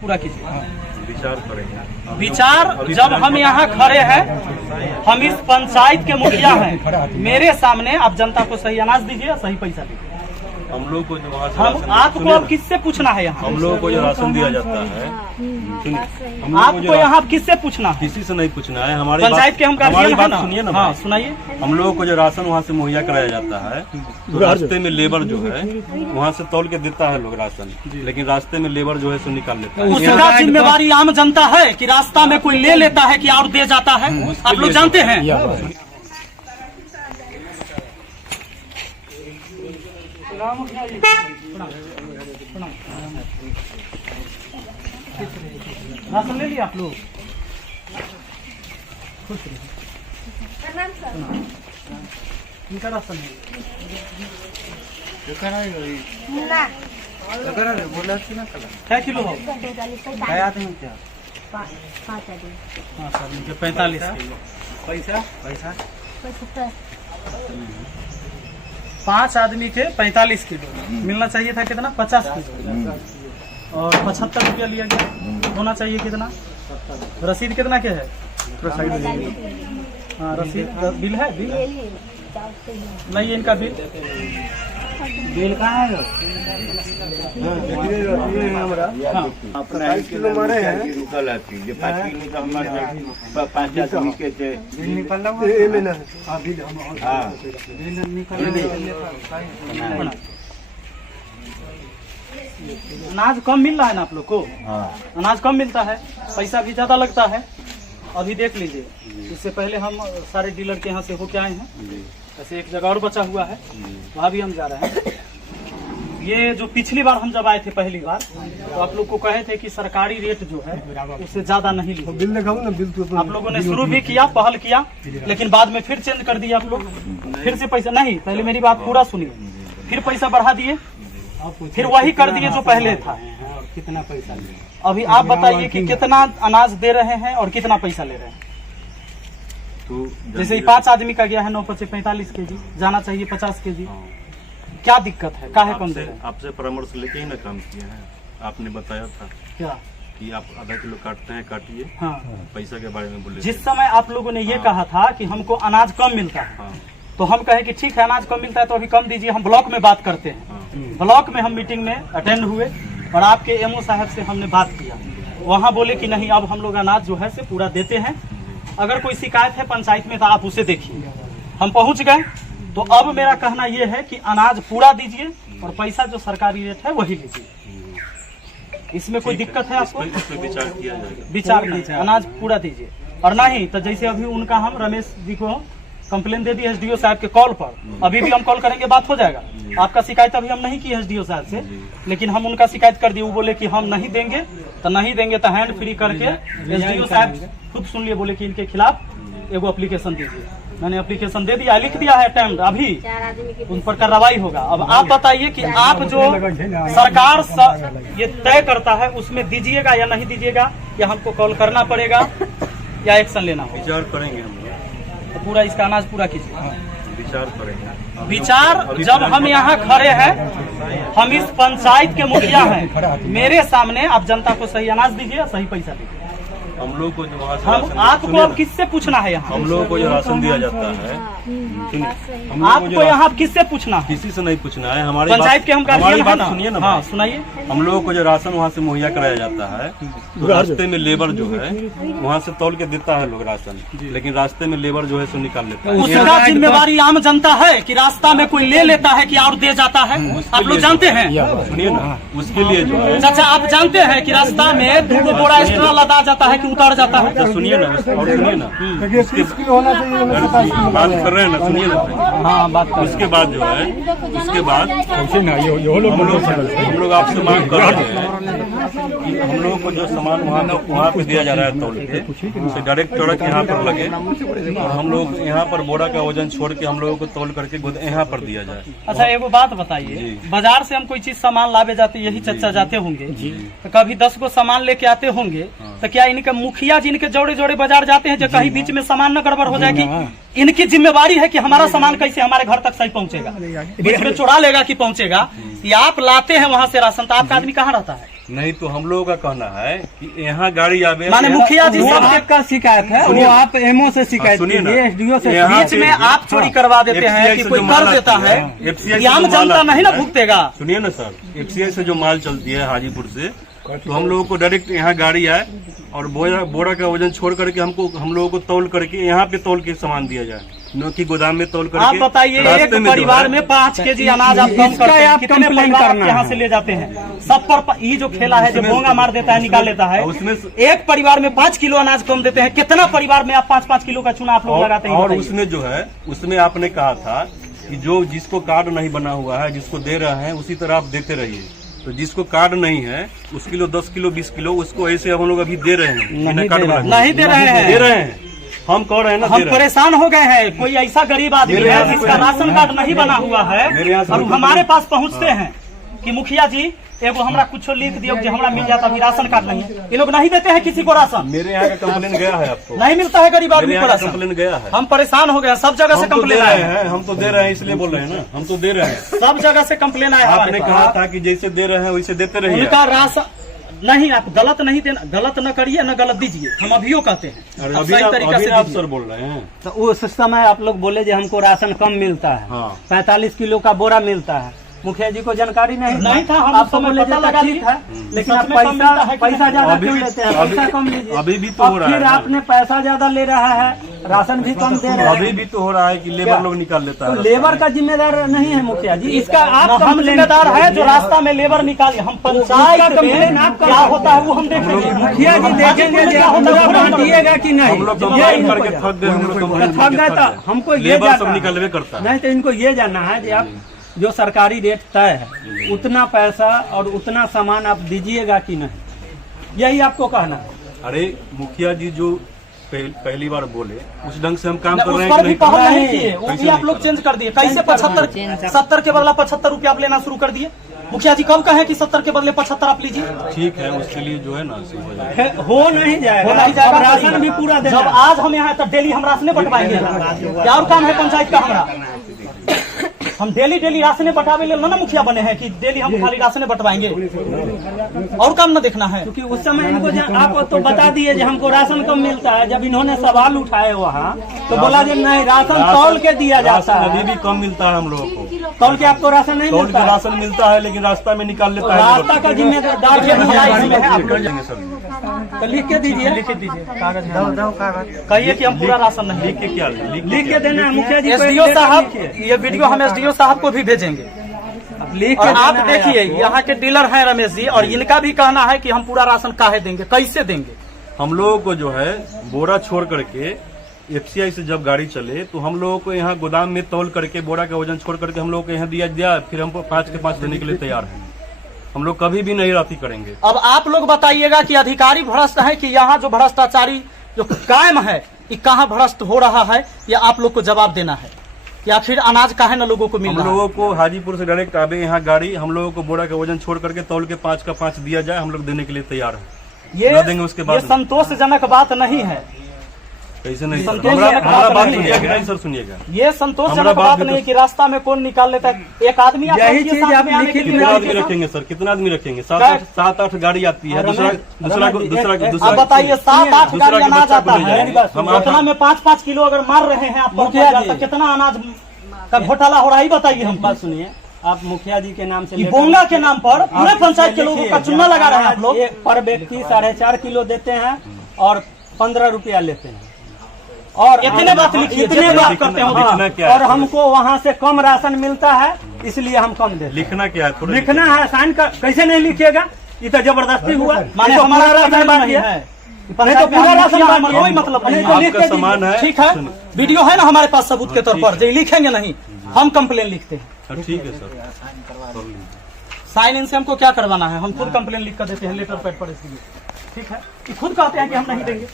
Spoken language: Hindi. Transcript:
पूरा कीजिए। विचार करेंगे। विचार जब हम यहाँ खड़े हैं, हम इस पंचायत के मुखिया हैं, मेरे सामने आप जनता को सही अनाज दीजिए, सही पैसा दीजिए। हम लोग को जो वहाँ से हम आपको अब किससे पूछना है यहाँ? हम लोगों को जो राशन दिया जाता है, आपको यहाँ किससे पूछना है? किसी से नहीं पूछना है। हमारी पंचायत के हम गार्जियन हैं ना? सुनिए ना। हाँ सुनाइए। हम लोगों को जो राशन वहाँ से मुहैया कराया जाता है, तो रास्ते में लेबर जो है वहाँ से तौल के देता है लोग राशन, लेकिन रास्ते में लेबर जो है सो निकाल लेता है। उसका जिम्मेवारी आम जनता है कि रास्ता में कोई ले लेता है कि और दे जाता है? आप लोग जानते हैं। राशन ले लिया आप लोग? खुश रहिए। इनका राशन है। क्या किलो हो? क्या आदमी क्या? 45 किलो। पैसा 5 आदमी के 45 किलो मिलना चाहिए था। कितना? 50 किलो और 75 रुपया लिया गया। होना चाहिए कितना? रसीद कितना के है? हाँ रसीद बिल है। बिल नहीं है इनका बिल। बिल कहाँ है? अपना 5 किलो मारे हैं निकल आती है। 5 किलो का हमारे 5 आदमी के थे निकल रहा है। अनाज कम मिल रहा है ना आप लोग को? अनाज कम मिलता है, पैसा भी ज्यादा लगता है। अभी देख लीजिए, इससे पहले हम सारे डीलर के यहाँ से होके आए हैं। ऐसे एक जगह और बचा हुआ है, वहाँ भी हम जा रहे हैं। ये जो पिछली बार हम जब आए थे पहली बार, तो आप लोग को कहे थे कि सरकारी रेट जो है उससे ज्यादा नहीं लीजिए। बिल लगाओ ना। बिल तो आप लोगों ने शुरू भी किया, पहल किया, लेकिन बाद में फिर चेंज कर दिया आप लोग। फिर से पैसा नहीं, पहले मेरी बात पूरा सुनिए। फिर पैसा बढ़ा दिए, फिर वही कर दिए जो पहले था। कितना पैसा? अभी आप बताइए कि कितना अनाज दे रहे हैं और कितना पैसा ले रहे हैं? तो जैसे 5 आदमी का गया है 9 × 45 kg, जाना चाहिए 50 kg। क्या दिक्कत है? काहे कम दे रहे हैं? आपसे परामर्श लेके ही ना काम किया है। आपने बताया था क्या कि आप आधा किलो काटते हैं, काटिए। हाँ, पैसा के बारे में बोले। जिस समय आप लोगों ने ये कहा था कि हमको अनाज कम मिलता है, हाँ, तो हम कहे कि ठीक है अनाज कम मिलता है तो अभी कम दीजिए, हम ब्लॉक में बात करते हैं। हाँ। ब्लॉक में हम मीटिंग में अटेंड हुए और आपके एमओ साहब से हमने बात किया। वहाँ बोले कि नहीं, अब हम लोग अनाज जो है से पूरा देते हैं। अगर कोई शिकायत है पंचायत में तो आप उसे देखिए। हम पहुँच गए, तो अब मेरा कहना यह है कि अनाज पूरा दीजिए और पैसा जो सरकारी रेट है वही लीजिए। इसमें कोई दिक्कत है आपको? इस पे विचार किया जाएगा। विचार नहीं, अनाज पूरा दीजिए। और नहीं तो जैसे अभी उनका हम रमेश जी को कंप्लेन दे दी एसडीओ साहब के कॉल पर, अभी भी हम कॉल करेंगे, बात हो जाएगा। आपका शिकायत अभी हम नहीं की एसडीओ साहब से, लेकिन हम उनका शिकायत कर दिए। वो बोले कि हम नहीं देंगे तो हैंड फ्री करके एसडीओ साहब खुद सुन लिए, बोले कि इनके खिलाफ एगो एप्लीकेशन दीजिए। मैंने एप्लीकेशन दे दिया, लिख दिया है अटेम्प्ट, अभी उन पर कार्रवाई होगा। अब आप बताइए कि आप जो सरकार ये तय करता है उसमें दीजिएगा या नहीं दीजिएगा, या हमको कॉल करना पड़ेगा या एक्शन लेना होगा? विचार करेंगे हम लोग। तो पूरा इसका अनाज पूरा कीजिए। विचार करेंगे। विचार जब हम यहाँ खड़े हैं, हम इस पंचायत के मुखिया हैं, मेरे सामने आप जनता को सही अनाज दीजिए, सही पैसा दीजिए। हम लोग को जो वहाँ से हम आपको अब किससे पूछना है यहाँ? हम लोगों को जो राशन दिया जाता है, आपको यहाँ किससे पूछना है? किसी से नहीं पूछना है। हमारी पंचायत के हम गार्जियन हैं ना? सुनिए ना। हाँ सुनाइए। हम लोगों को जो राशन वहाँ से मुहैया कराया जाता है, तो रास्ते में लेबर जो है वहाँ से तौल के देता है लोग राशन, लेकिन रास्ते में लेबर जो है सो निकाल लेता है। उसका जिम्मेवारी आम जनता है कि रास्ता में कोई ले लेता है कि और दे जाता है? आप लोग जानते हैं। सुनिए ना, उसके लिए जो है चाचा आप जानते हैं कि रास्ता में 2 बोरा एक्स्ट्रा लदा जाता है कि उतार जाता है? तो सुनिए ना, और सुनिए ना, 30 किलो होना चाहिए। बात कर रहे हैं ना, सुनिए ना। हाँ बात कर। उसके बाद जो है, उसके बाद हम लोग आपसे मांग कर रहे हैं कि हम लोगों को जो सामान वहाँ पे दिया जा रहा है तौल के, उसे डायरेक्ट ट्रक यहाँ पर लगे और हम लोग यहाँ पर बोरा का वजन छोड़ के हम लोगों को तौल करके यहाँ पर दिया जाए। अच्छा एगो बात बताइए, बाजार से हम कोई चीज सामान लावे जाते, यही चर्चा जाते होंगे, तो कभी 10 को सामान लेके आते होंगे, तो क्या इनके मुखिया जी इनके जोड़े जोड़े बाजार जाते हैं जो कहीं बीच में सामान न गड़बड़ हो जाएगी? इनकी जिम्मेवारी है कि हमारा सामान कैसे हमारे घर तक सही पहुंचेगा, बीच में चुरा लेगा कि पहुंचेगा? या आप लाते हैं वहां से राशन, तो आपका आदमी कहाँ रहता है? नहीं तो हम लोगों का कहना है कि यहाँ गाड़ी आवे, माने मुखिया जी वो सब आपका शिकायत है, वो आप एमओ से शिकायत सुनिए ना, कीजिए, एसडीओ से यहाँ बीच में आप चोरी करवा देते हैं FCI कि से कोई जो कर माल देता आता है, है, FCI ये आम से जो माल जनता आता नहीं ना है, भुगतेगा। सुनिए ना सर, FCI से जो माल चलती है हाजीपुर से, तो हम लोगों को डायरेक्ट यहाँ गाड़ी आए और बोरा का वजन छोड़ करके हम लोगों को तौल करके यहाँ पे तौल के सामान दिया जाए, न कि गोदाम में तौल करके। आप बताइए, एक परिवार में 5 केजी अनाज आप कम करते हैं, आप कितने कंप्लेन परिवार करना यहाँ है। से ले जाते हैं? सब पर ये जो खेला है, जो भोंगा मार देता है, निकाल लेता है, उसमें एक परिवार में 5 किलो अनाज कम देते हैं, कितना परिवार में आप 5-5 किलो का चूना आप लोग लगाते हैं? और बताइए। उसमें जो है, उसमें आपने कहा था कि जो जिसको कार्ड नहीं बना हुआ है, जिसको दे रहे हैं उसी तरह आप देते रहिए। तो जिसको कार्ड नहीं है उस किलो 10 किलो 20 किलो उसको ऐसे हम लोग अभी दे रहे हैं, बिना कार्ड बनाए। नहीं दे रहे हैं, दे रहे हैं, हम कह रहे हैं ना, हम दे रहे हैं। परेशान हो गए हैं। कोई ऐसा गरीब आदमी मेरे है यहाँ से जिसका कोई- राशन कार्ड नहीं बना हुआ मेरे यहाँ है से और कोई हमारे पास पहुँचते हैं कि मुखिया जी एगो हमरा कुछ लिख दियो जो हमरा मिल जाता, अभी राशन कार्ड नहीं है। ये लोग नहीं देते हैं किसी को राशन, मेरे यहाँ का कंप्लेन गया है आपको? नहीं मिलता है गरीब आदमी मेरे को यहाँ का राशन। कंप्लेन गया है। हम परेशान हो गए हैं, सब जगह से हम तो दे कंप्लेन रहे आए हैं, हैं, हम तो दे रहे हैं, इसलिए बोल रहे हैं ना, हम तो दे रहे हैं। सब जगह से कंप्लेन आया हमारे आपने पास। कहा था कि जैसे दे रहे हैं वैसे देते रहिए। उनका राशन नहीं, आप गलत नहीं देना, गलत न करिए न गलत दीजिए, हम अभियो कहते हैं। अरे आप अभी सही आप तरीका से आप दीजिए। सर बोल रहे हैं। तो उस समय आप लोग बोले जो हमको राशन कम मिलता है, हाँ। 45 किलो का बोरा मिलता है। मुखिया जी को जानकारी नहीं था, हम आप उस समय बोले पता जो लगा ठीक लिए। है, लेकिन सच आप में कम मिलता है कि पैसा नहीं? ज्यादा अभी क्यों भी- लेते हैं? अभी- पैसा कम लीजिए। अभी भी तो अब हो रहा फिर है। आपने पैसा ज्यादा ले रहा है, राशन भी कम दे रहे हैं। अभी भी तो हो रहा है कि लेबर लोग निकाल लेता तो है। लेबर का जिम्मेदार नहीं है मुखिया जी, इसका आप हम कंप्लेन जिम्मेदार है जो रास्ता में लेबर निकाले। हम पंचायत उसका कंप्लेन आप क्या होता है वो हम देखेंगे। मुखिया जी देखेंगे क्या होता है वो हम बांटिएगा कि नहीं। हम लोग ये कंप्लेन इनको करके थक गए, हम लोग कंप्लेन थक गए करके तो हमको ये लेबर सब जानना है। निकलवे करता है। नहीं तो इनको ये जानना है कि आप जो सरकारी रेट तय है उतना पैसा और उतना सामान आप दीजिएगा कि नहीं, यही आपको कहना है। अरे मुखिया जी जो पहली बार बोले उस ढंग से हम काम कर उस रहे हैं पर कि भी नहीं कर पहल रहे नहीं हैं? किए, वो कैसे भी आप नहीं लोग कर चेंज कर दिए। कैसे 70 के बदला 75 रुपया आप लेना शुरू कर दिए? मुखिया जी कब कहे कि 70 के बदले 75 आप लीजिए? रहे? ठीक है, उसके लिए जो है ना सही हो जाएगा। हो नहीं जाएगा, हो नहीं जाएगा, अब राशन भी पूरा देना जब है। आज हम यहाँ तक डेली हम राशने बंटवाएंगे, क्या और काम है पंचायत का हमरा? हम डेली राशने बंटावे ले ना मुखिया बने हैं कि डेली हम खाली राशने बंटवाएंगे, और काम न देखना है। क्योंकि उस समय इनको आप तो बता दिए कि हमको राशन कम मिलता है। जब इन्होंने सवाल उठाए वहाँ तो बोला जी नहीं, राशन तौल के दिया जाता राशन अभी है। भी कम मिलता है हम लोगों को। तौल के आपको राशन नहीं तौल मिलता के है। राशन मिलता है लेकिन रास्ता में निकाल लेता है। रास्ता का जिम्मेदार देखिए, भलाई इसमें है, आप लोग देंगे सर, तो लिख के दीजिए, लिख दीजिए कागज, कहिए कि हम पूरा राशन नहीं। लिख के क्या लिख के देना है मुखिया जी को। एसडीओ एक साहब, लेटर लिखिए। ये वीडियो हम एसडीओ साहब को भी भेजेंगे। अब लिख और के आप देना है देखिए, आपको। यहाँ के डीलर हैं रमेश जी, और इनका भी कहना है कि हम पूरा राशन काहे देंगे, कैसे देंगे? हम लोगों को जो है बोरा छोड़ करके FCI से जब गाड़ी चले तो हम लोगों को यहाँ गोदाम में तौल करके बोरा का वजन छोड़ करके हम लोग को यहाँ दिया, फिर हमको 5 के 5 देने के लिए तैयार है। हम लोग कभी भी नहीं राशि करेंगे। अब आप लोग बताइएगा कि अधिकारी भ्रष्ट है कि यहाँ जो भ्रष्टाचारी जो कायम है कि कहाँ भ्रष्ट हो रहा है, या आप लोग को जवाब देना है कि आखिर अनाज काहे न लोगों को मिल हम रहा है? लोगों को हाजीपुर से डायरेक्ट आवे यहाँ गाड़ी, हम लोगों को बोरा का वजन छोड़ करके तौल के 5 का 5 दिया जाए, हम लोग देने के लिए तैयार है। न देंगे उसके बाद ये संतोषजनक बात नहीं है। कैसे नहीं सर? संतोष हमारा जनक हमारा बात बात नहीं सुनिएगा, है। नहीं सर सुनिएगा। ये हमारा संतोषजनक बात बात भी नहीं तो- कि रास्ता में कौन निकाल लेता है। एक आदमी आता है यही कि चीज साथ आप में आने लिख के के लिए कितना गाड़ी आदमी के साथ- रखेंगे सर? कितना आदमी रखेंगे? क्या? 7-8 गाड़ी आती है। दूसरा आप बताइए, 7-8 दूसरा गाड़ी के अनाज बच्चा आता को ले है, जाएंगे। हम उतना में 5-5 किलो अगर मार रहे हैं आप मुखिया जी। तो कितना अनाज का घोटाला हो रहा है, बताइए हम। बात सुनिए, आप मुखिया जी के नाम से कि लेटर- बोंगा के नाम पर पूरे पंचायत के लोगों देखिए, का चुनाव लगा रहे हैं आप लोग। ये पर व्यक्ति 4.5 किलो देते हैं और 15 रुपया लेते हैं। और इतने बात लिखिए, इतने जितने बात बात करते हाँ, हैं लिखना क्या है? और हमको वहाँ से कम राशन मिलता है, इसलिए हम कम देते हैं। लिखना क्या है? थोड़ा लिखना है, साइन कर, कैसे नहीं लिखिएगा? ये तो जबरदस्ती हुआ। माने ये तो हमारा पूरा राशन बांट नहीं दिया। है, नहीं तो पूरा राशन बांट दिया। कोई मतलब नहीं तो है। लिख आपका के सामान है। ठीक है, वीडियो है ना हमारे पास सबूत के तौर पर, जो लिखेंगे नहीं हम कंप्लेन लिखते हैं। सर ठीक है सर, कर लीजिए। साइन इन से हमको क्या करवाना है? हम खुद कंप्लेन लिख कर देते हैं लेटर पैड पर, इसलिए ठीक है कि खुद कहते हैं कि हम नहीं देंगे।